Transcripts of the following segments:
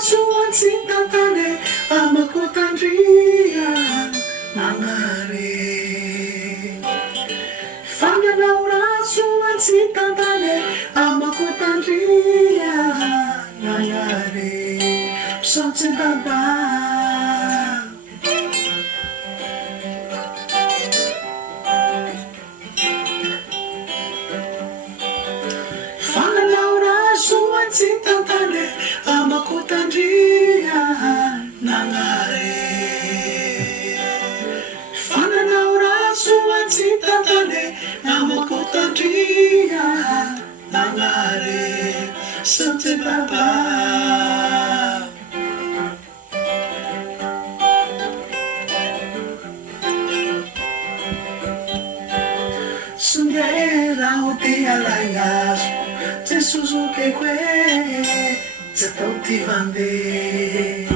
suansitantane amakotandria nangare. Fanga laura suansitantane amakotandria nangare. Something baba. Fanga laura suansitantane amakotandria nangare. Fanga laura suansitantane amakotandria nangare. Something baba. Sungera uti alangas, Jesus o que se tauti vande.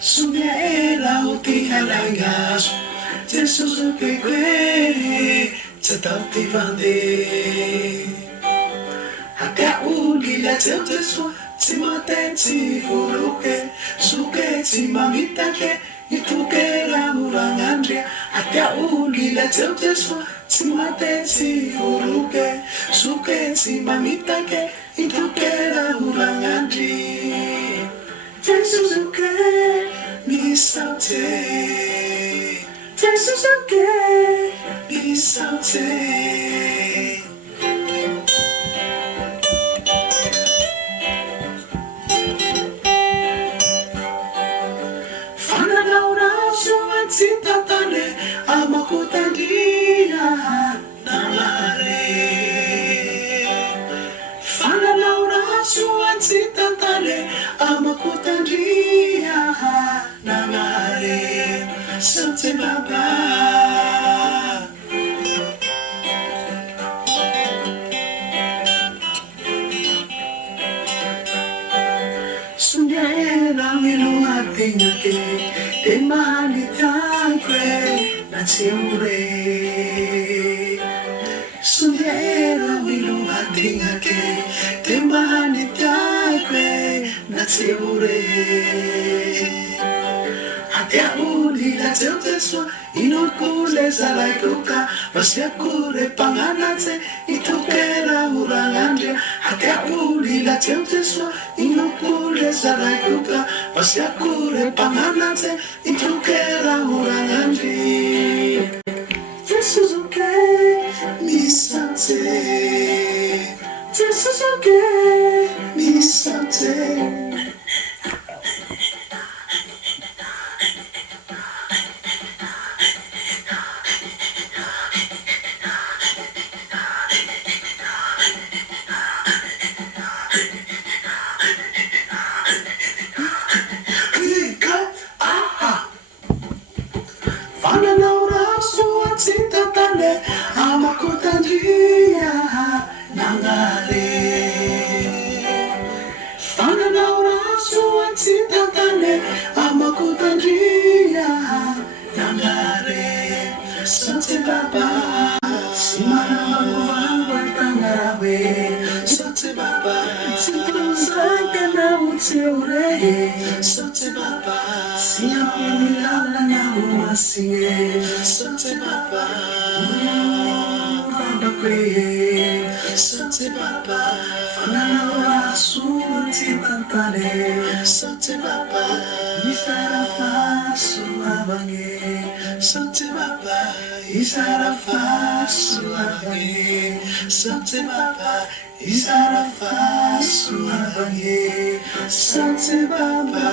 Sungera uti alangas, Jesus o que se tauti vande. Até o lila teu teso, se mate se furuke, suke se mamita que e tu que la urangandria. Até o lila teu teso. Si mate si furuke, suke si mamita ke itukera urangandri. Jesus uke misaute, Jesus uke misaute. Fana laura suansitantane amakotandria nangare. Fana laura suansitantane amakotandria nangare. Sante baba. Sunyaera wilu atingake temani tankwe na tiure. Sunyaera wilu atingake temani tankwe na tiure. Atia uli la teuteswa inokule salaikuka vasyakure panganatse itukera urangandria. Atia uli la teuteswa inokule salaikuka vasyakure panganatse itukera urangandria. Jesus okay, misante. Jesus okay, misante. Fana laura suansitantane amakotandria nangare. Fana laura suansitantane amakotandria nangare. Sante baba. Simana manguvangwa tangarawe. Sante baba. Sintuzanga na uteure. Sante baba. Siapilala na umasinge. Sante baba. Baba kwe. Sante baba. Fanalawa suansitantane. Sante baba. Isarafa suabange. Sante baba. Isarafa suabange. Sante baba. Isarafa suabange. Sante baba.